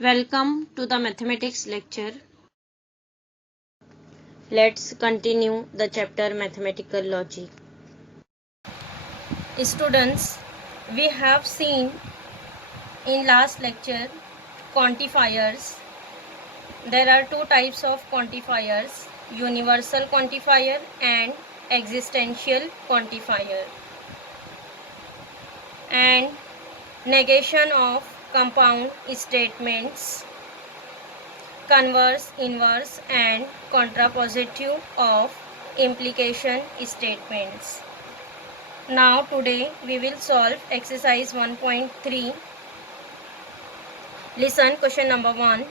Welcome to the mathematics lecture. Let's continue the chapter mathematical logic. Students, we have seen in last lecture quantifiers. There are two types of quantifiers, universal quantifier and existential quantifier. And negation of compound statements, converse, inverse and contrapositive of implication statements. Now today we will solve exercise 1.3. Listen, question number 1.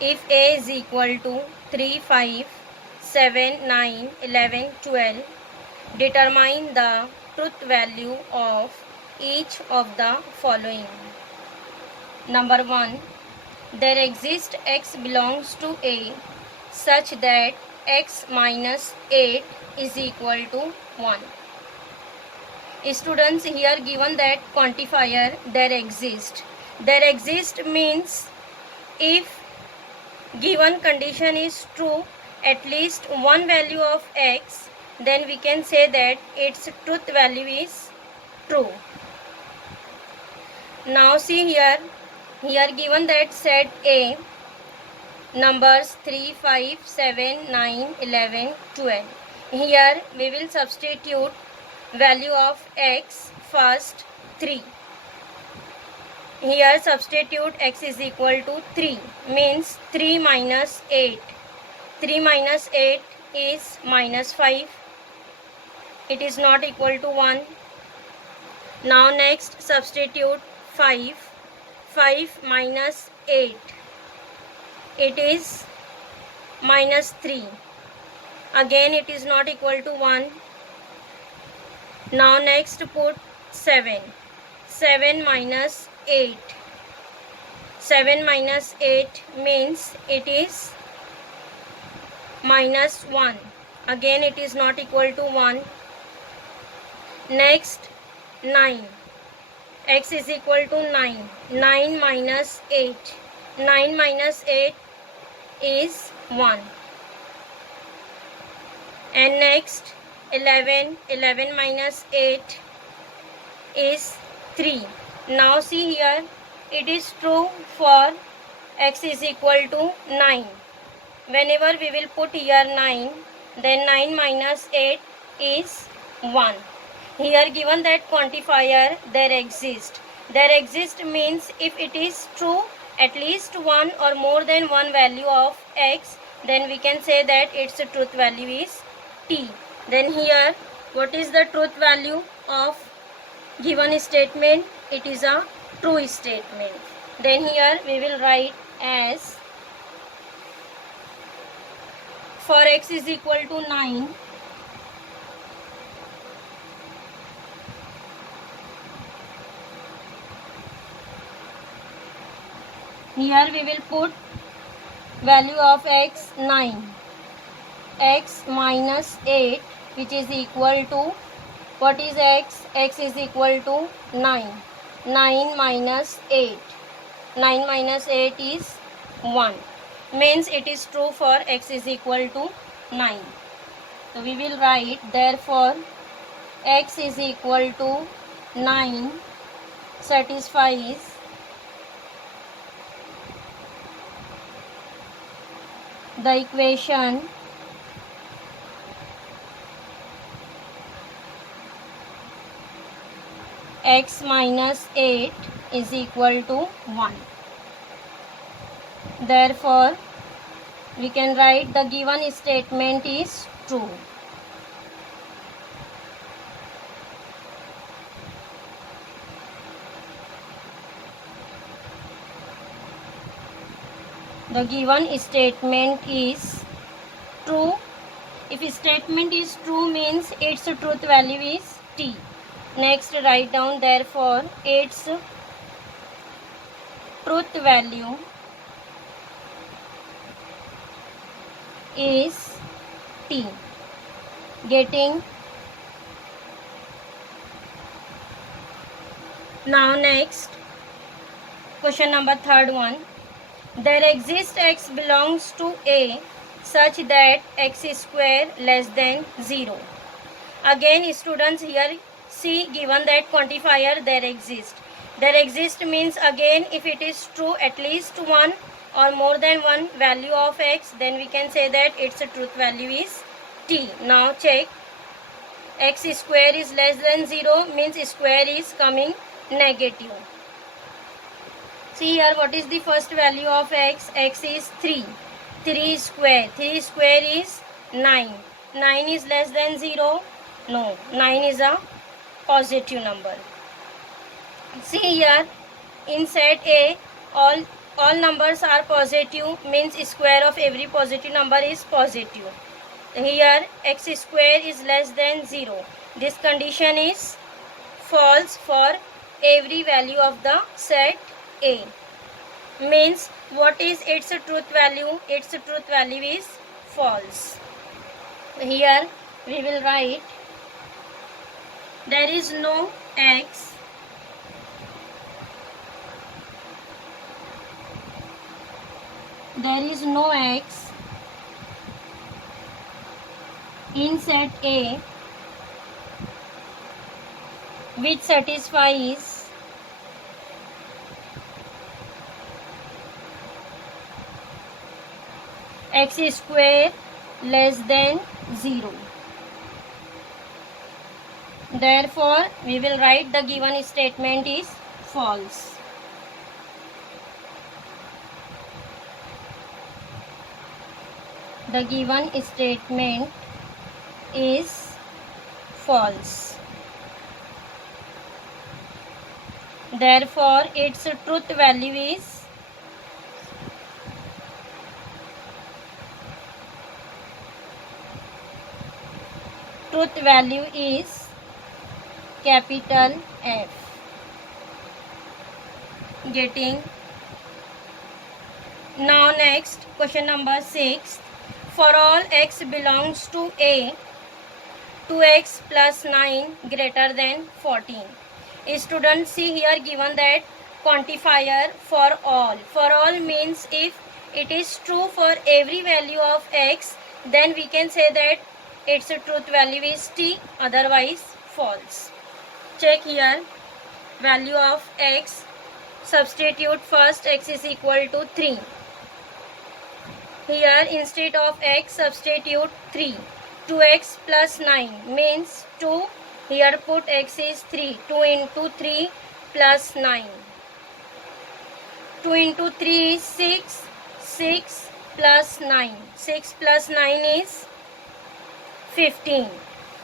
If A is equal to 3, 5, 7, 9, 11, 12, determine the truth value of each of the following. Number 1. There exists x belongs to A such that x minus 8 is equal to 1. Students, here given that quantifier there exists. There exist means if given condition is true, at least one value of x, then we can say that its truth value is true. Now see here given that set A, numbers 3, 5, 7, 9, 11, 12. Here we will substitute value of x first 3. Here substitute x is equal to 3 means 3 minus 8. 3 minus 8 is minus 5. It is not equal to 1. Now next substitute 5. 5 minus 8. It is minus 3. Again it is not equal to 1. Now next put 7. 7 minus 8. 7 minus 8 means it is minus 1. Again it is not equal to 1. Next 9. X is equal to 9. 9 minus 8. 9 minus 8 is 1. And next 11. 11 minus 8 is 3. Now see here, it is true for x is equal to 9. Whenever we will put here 9, then 9 minus 8 is 1. Here given that quantifier there exists. There exists means if it is true at least one or more than one value of x, then we can say that its truth value is t. Then here what is the truth value of given statement? It is a true statement. Then here we will write as for x is equal to 9, here we will put value of x 9, x minus 8 which is equal to, what is x? X is equal to 9. 9 minus 8. 9 minus 8 is 1. Means it is true for x is equal to 9. So we will write therefore x is equal to 9 satisfies the equation x minus 8 is equal to 1. Therefore, we can write the given statement is true. The given statement is true. If statement is true means its truth value is t. Next write down therefore its truth value is t. Getting? Now next Question number third one. There exists x belongs to A such that x square less than 0. Again students, here see given that quantifier there exists. There exists means again if it is true at least one or more than one value of x, then we can say that its truth value is t. Now check, x square is less than 0 means square is coming negative. See here, what is the first value of x? X is 3. 3 square. 3 square is 9. 9 is less than 0? No. 9 is a positive number. See here, in set A, all numbers are positive, means square of every positive number is positive. Here, x square is less than 0. This condition is false for every value of the set A. Means what is its truth value? Its truth value is false. Here we will write there is no x in set A which satisfies x square less than 0. Therefore, we will write the given statement is false. The given statement is false. Therefore, its truth value is capital F. Getting. Now next, question number 6. For all x belongs to A, 2x plus 9 greater than 14. Students, see here given that quantifier for all. For all means if it is true for every value of x, then we can say that its truth value is t, otherwise false. Check here, value of x, substitute first x is equal to 3. Here instead of x substitute 3. 2x plus 9 means 2. Here put x is 3. 2 into 3 plus 9. 2 into 3 is 6. 6 plus 9. 6 plus 9 is 15.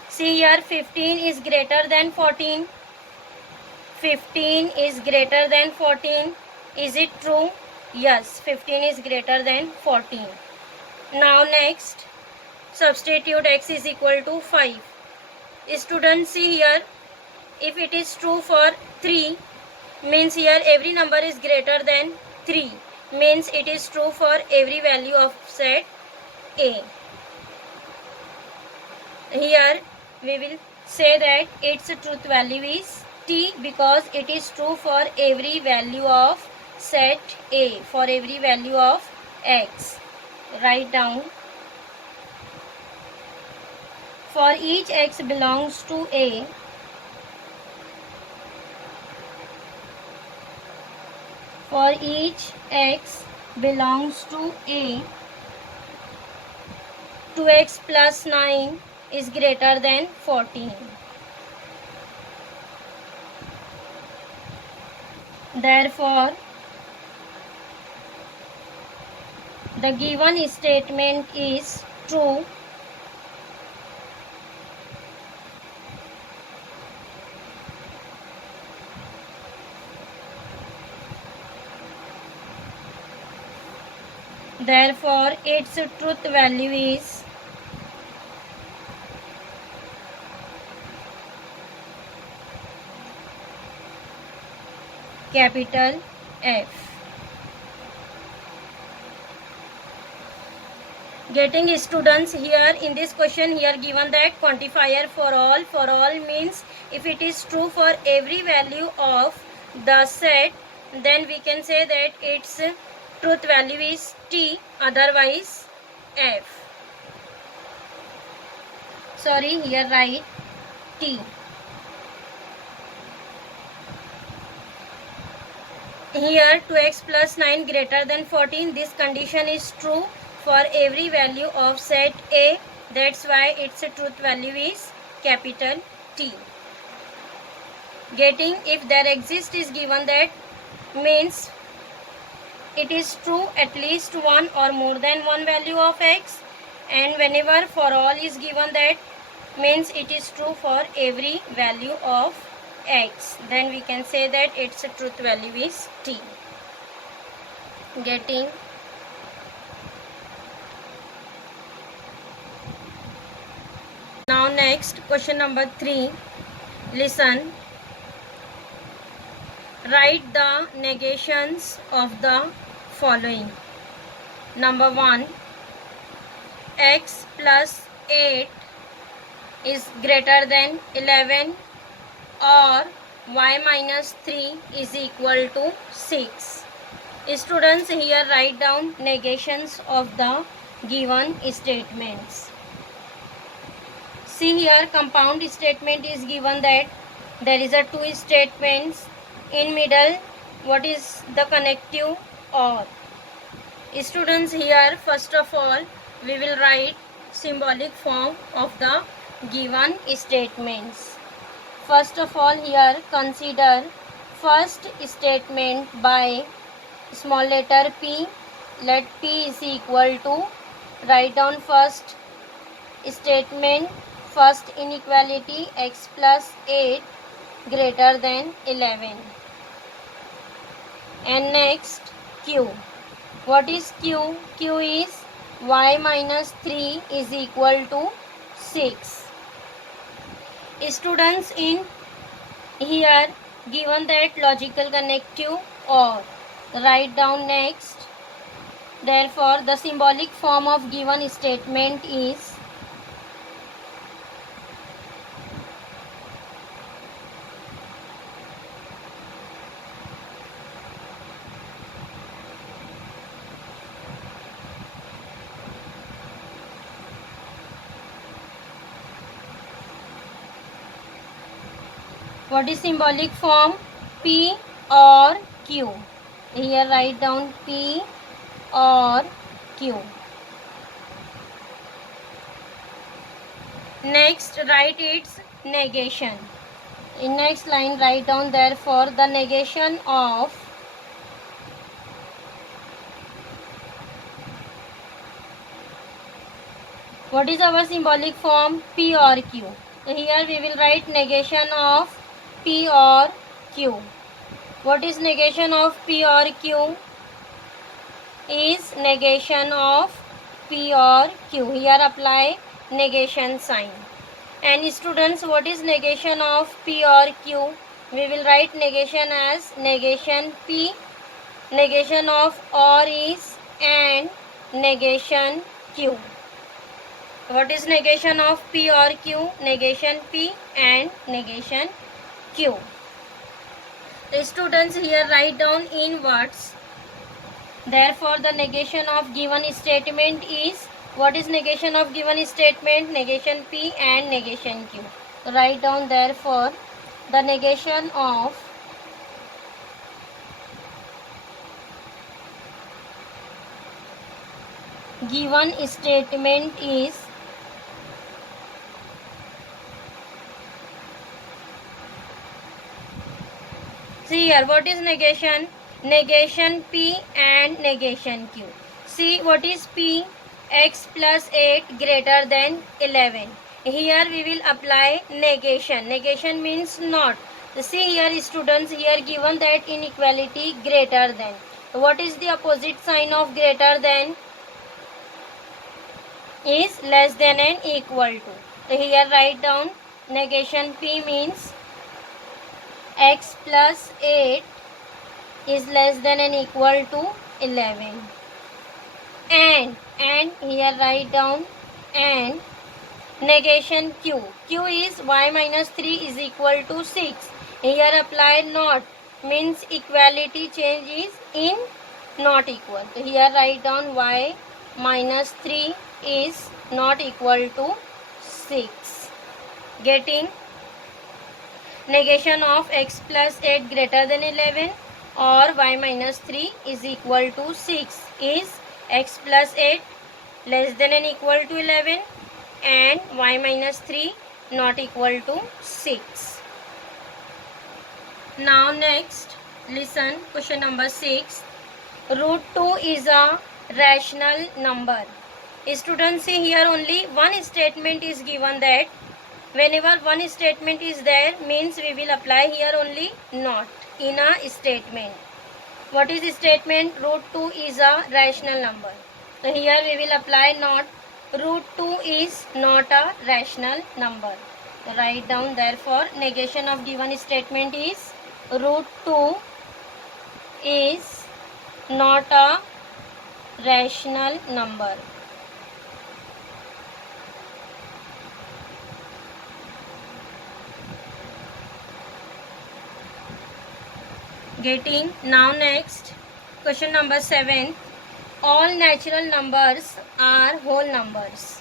See here, 15 is greater than 14. 15 is greater than 14. Is it true? Yes, 15 is greater than 14. Now next, substitute x is equal to 5. Students, see here, if it is true for 3, means here every number is greater than 3, means it is true for every value of set A. Here we will say that its truth value is t because it is true for every value of set A, for every value of x. Write down. For each x belongs to A, for each x belongs to A, 2x plus 9 is greater than 14. Therefore, the given statement is true. Therefore, its truth value is capital F. Getting students, here in this question here given that quantifier for all means if it is true for every value of the set then we can say that its truth value is T, otherwise F. Sorry, here write T. Here 2x plus 9 greater than 14, this condition is true for every value of set A. That's why its truth value is capital T. Getting if there exists is given, that means it is true at least one or more than one value of x, and whenever for all is given, that means it is true for every value of x. Then we can say that its truth value is T. Getting now next question number 3. Listen. Write the negations of the following. Number 1, x plus 8 is greater than 11, or y minus 3 is equal to 6. Students, here write down negations of the given statements. See here, compound statement is given, that there is a two statements. In middle, what is the connective or? Students, here first of all we will write symbolic form of the given statements. First of all, here consider first statement by small letter p. Let p is equal to, write down first statement, first inequality, x plus 8 greater than 11. And next q. What is q? Q is y minus 3 is equal to 6. Students, in here given that logical connective or, write down next. Therefore the symbolic form of given statement is what is symbolic form? P or Q. Here write down P or Q. Next, write its negation. In next line write down, therefore the negation of what is our symbolic form? P or Q. Here we will write negation of P or Q. What is negation of P or Q? Is negation of P or Q. Here apply negation sign. And students, what is negation of P or Q? We will write negation as negation P. Negation of or is and negation Q. What is negation of P or Q? Negation P and negation Q. The students, here write down in words. Therefore the negation of given statement is, what is negation of given statement? Negation P and negation Q. Write down, therefore the negation of given statement is see here, what is negation? Negation P and negation Q. See, what is P? X plus 8 greater than 11. Here we will apply negation. Negation means not. See here students, here given that inequality greater than. What is the opposite sign of greater than? Is less than and equal to. Here write down negation P means x plus 8 is less than and equal to 11. And here write down and negation Q. Q is y minus 3 is equal to 6. Here apply not. means equality change is in not equal. So here write down y minus 3 is not equal to 6. Getting negation of x plus 8 greater than 11 or y minus 3 is equal to 6 is x plus 8 less than and equal to 11 and y minus 3 not equal to 6. Now next listen question number 6. Root 2 is a rational number. Students, see here only one statement is given, that whenever one statement is there means we will apply here only not in a statement. What is the statement? Root 2 is a rational number. So here we will apply not. Root 2 is not a rational number. So write down, therefore negation of given statement is root 2 is not a rational number. Getting now next question number 7. All natural numbers are whole numbers.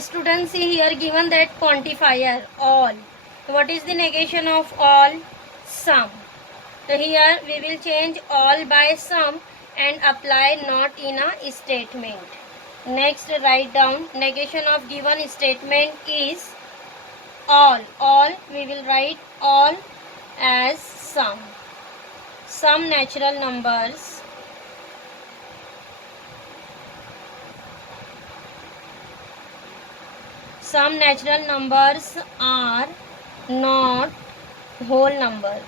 Students, see here given that quantifier all. What is the negation of all? Some. So here we will change all by some and apply not in a statement. Next write down negation of given statement is all. All we will write all as some. Some natural numbers are not whole number.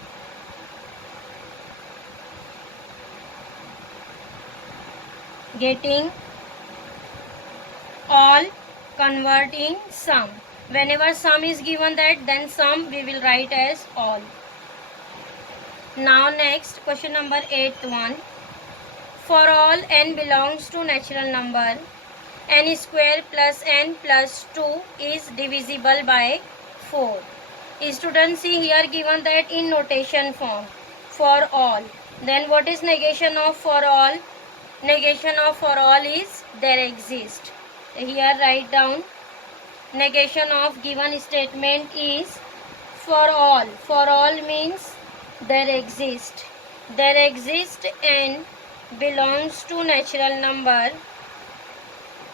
Getting all converting sum. Whenever sum is given, that then sum we will write as all. Now next question number 8 1. For all n belongs to natural number, n square plus n plus 2 is divisible by 4. Students, see here given that in notation form for all. Then what is negation of for all? Negation of for all is there exist. Here write down negation of given statement is for all. For all means there exist. There exist n belongs to natural number.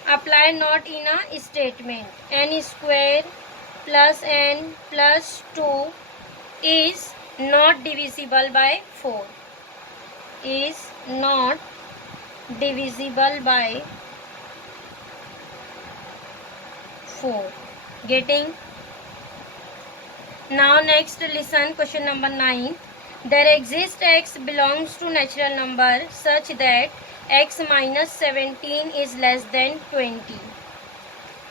Apply not in a statement. N square plus n plus 2 is not divisible by 4. Is not divisible by 4. Getting now next listen question number 9. There exists x belongs to natural number such that x minus 17 is less than 20.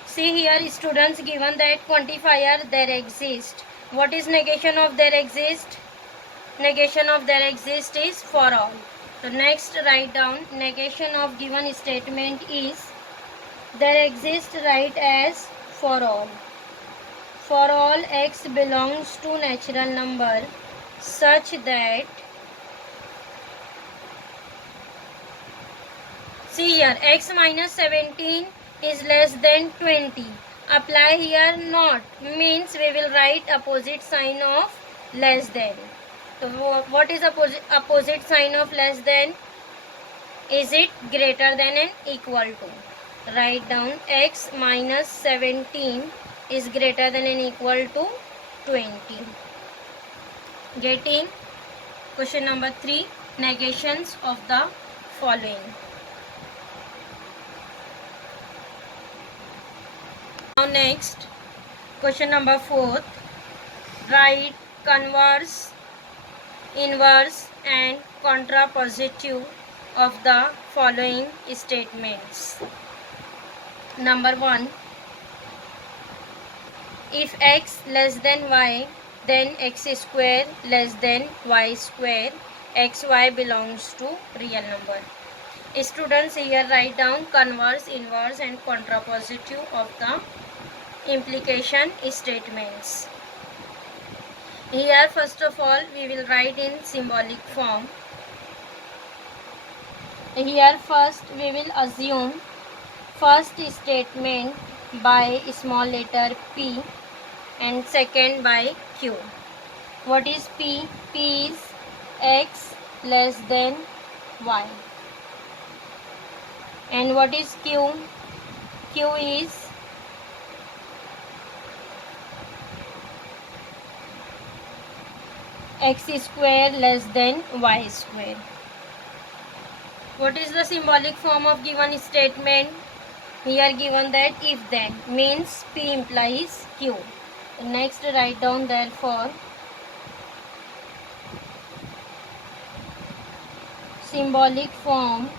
See here students, given that quantifier there exist. What is negation of there exist? Negation of there exist is for all. So next write down negation of given statement is there exist, write as for all. For all x belongs to natural number such that, see here x minus 17 is less than 20. Apply here not, means we will write opposite sign of less than. So what is opposite sign of less than? Is it greater than and equal to? Write down x minus 17 is greater than and equal to 20. Getting question number 3, negations of the following. Now next question number 4. Write converse, inverse and contrapositive of the following statements. Number 1. If x less than y, then x square less than y square. xy belongs to real number. Students, here write down converse, inverse and contrapositive of the implication statements. Here first of all we will write in symbolic form. Here first we will assume first statement by small letter P and second by Q. What is P? P is x less than y. And what is Q? Q is x square less than y square. What is the symbolic form of given statement? Here given that if then means P implies Q. Next write down therefore symbolic form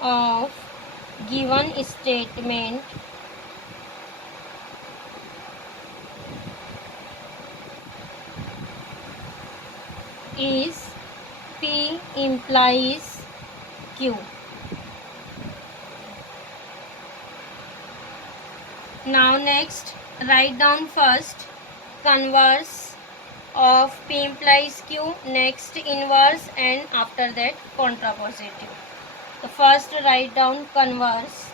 of given statement is P implies Q. Now next write down first converse of P implies Q, next inverse, and after that contrapositive. So first write down converse.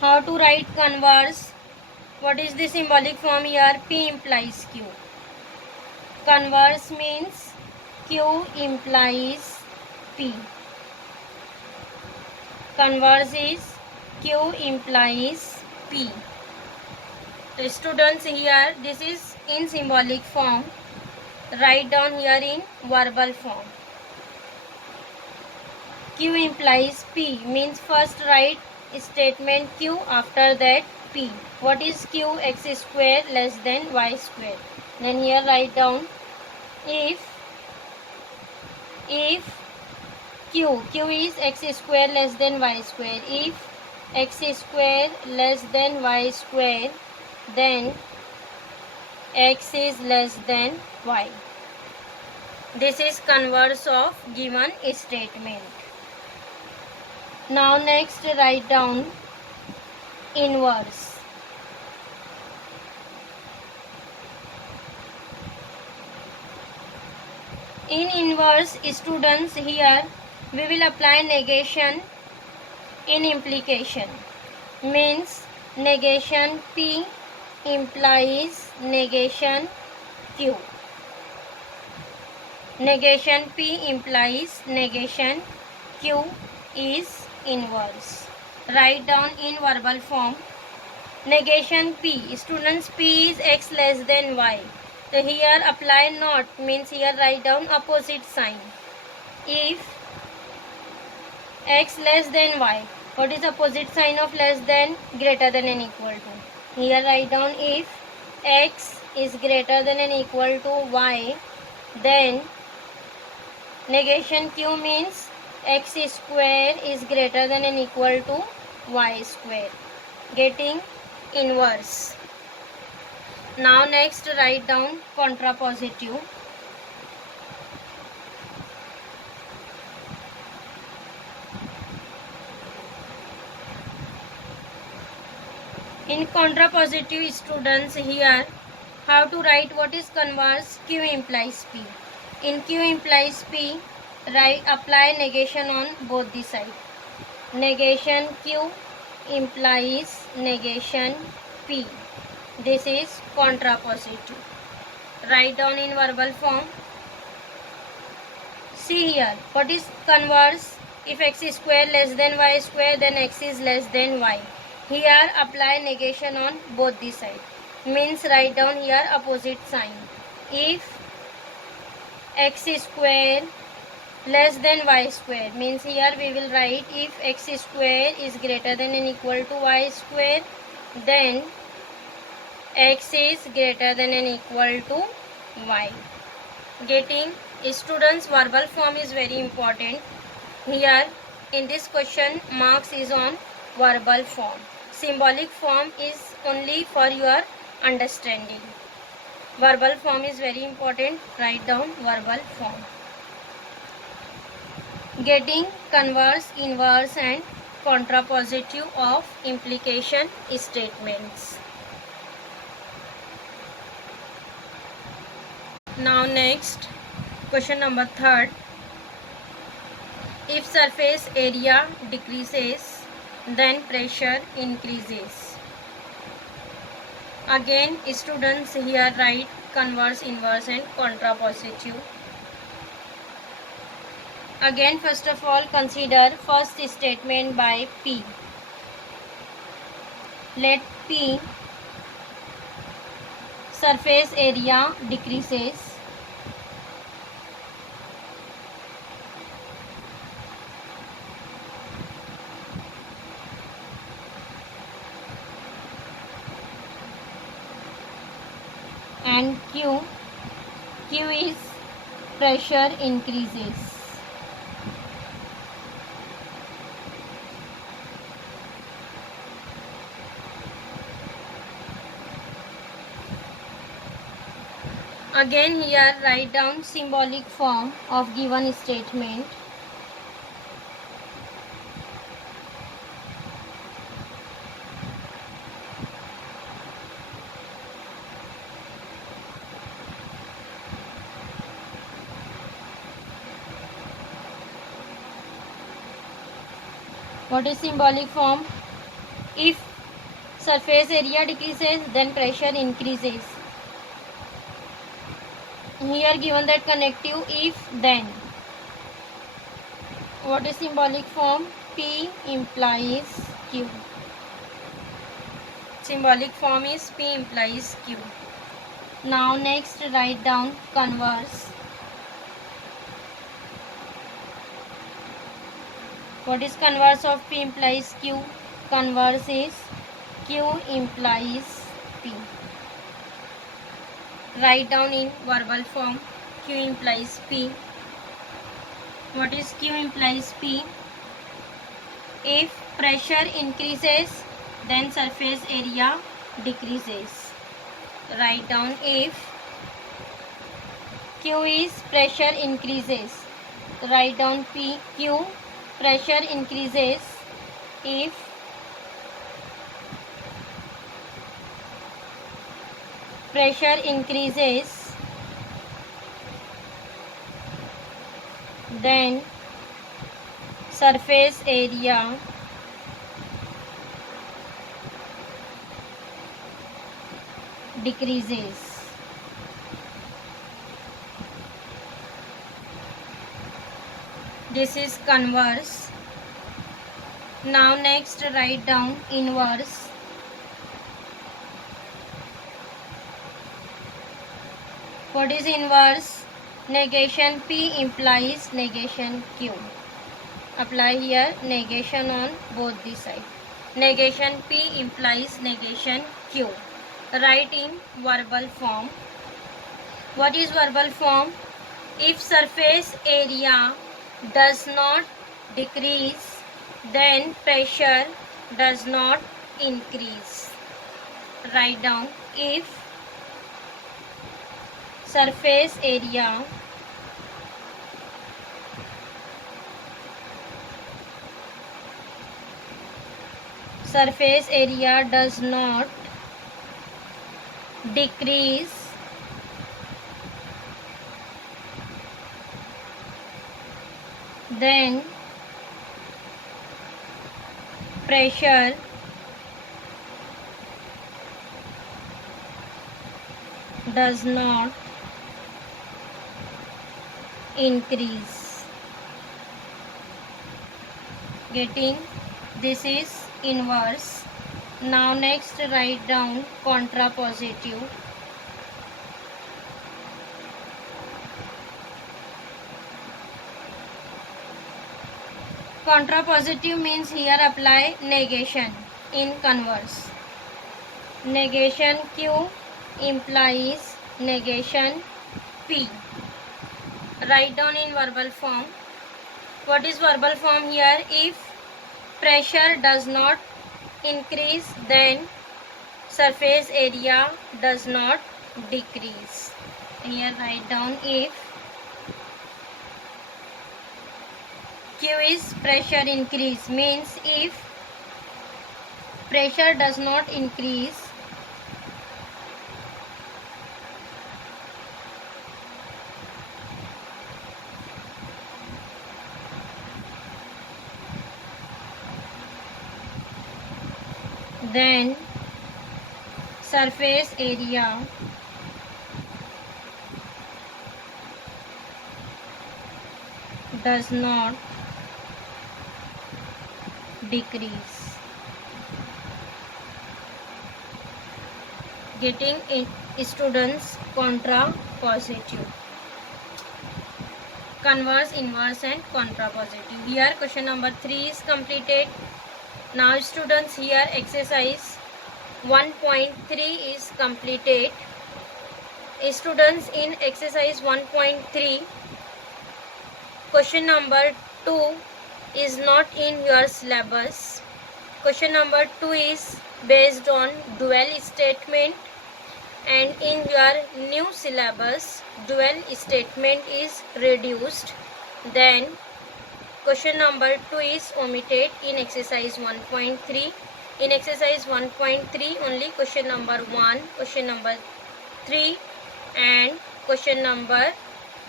How to write converse? What is the symbolic form here? P implies Q. Converse means Q implies P. Converse is Q implies P. So students, here this is in symbolic form. Write down here in verbal form. Q implies P means first write statement Q, after that P. What is Q? X square less than y square. Then here write down if Q is x square less than y square. If x square less than y square, then x is less than y. This is converse of given statement. Now next write down inverse. In inverse, students, here we will apply negation in implication. Means negation P implies negation Q. Negation P implies negation Q is inverse. Write down in verbal form. Negation P. Students, P is x less than y. So here apply not, means here write down opposite sign. If x less than y, what is opposite sign of less than? Greater than and equal to. Here write down if x is greater than and equal to y, then negation Q means x square is greater than and equal to y square. Getting inverse. Now next write down contrapositive. In contrapositive, students, here how to write what is converse? Q implies P. In Q implies P, apply negation on both the sides. Negation Q implies negation P. This is contrapositive. Write down in verbal form. See here, what is converse? If x is square less than y square, then x is less than y. Here apply negation on both the sides. Means write down here opposite sign. If x square less than y square, means here we will write if x square is greater than and equal to y square, then x is greater than and equal to y. Getting students, verbal form is very important. Here in this question marks is on verbal form. Symbolic form is only for your understanding. Verbal form is very important. Write down verbal form. Getting converse, inverse and contrapositive of implication statements. Now next, question number 3. If surface area decreases, then pressure increases. Again, students here write converse, inverse and contrapositive. Again, first of all, consider first statement by P. Let P surface area decreases and Q is pressure increases. Again here write down symbolic form of given statement. What is symbolic form? If surface area decreases, then pressure increases. Here given that connective if then. What is symbolic form? P implies Q. Symbolic form is P implies Q. Now next write down converse. What is converse of P implies Q? Converse is Q implies P. Write down in verbal form. Q implies P. What is Q implies P? If pressure increases, then surface area decreases. Write down if Q is pressure increases. Write down P. Q pressure increases if pressure increases, then surface area decreases. This is converse. Now next write down inverse. What is inverse? Negation P implies negation Q. Apply here negation on both the sides. Negation P implies negation Q. Write in verbal form. What is verbal form? If surface area does not decrease, then pressure does not increase. Write down if surface area does not decrease, then pressure does not increase. Getting? This is inverse. Now next write down contrapositive. Contrapositive means here apply negation in converse. Negation Q implies negation P. Write down in verbal form. What is verbal form here? If pressure does not increase, then surface area does not decrease. Here write down if Q is pressure increase, means if pressure does not increase, then surface area does not decrease. Getting in students contra positive. Converse, inverse and contra positive. Here question number 3 is completed. Now students, here exercise 1.3 is completed. Students, in exercise 1.3, question number 2 is not in your syllabus. Question number 2 is based on dual statement, and in your new syllabus dual statement is reduced. Then question number 2 is omitted in exercise 1.3. In exercise 1.3 only question number 1, question number 3 and question number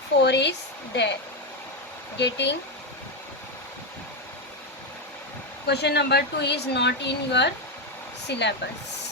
4 is there. Getting question number 2 is not in your syllabus.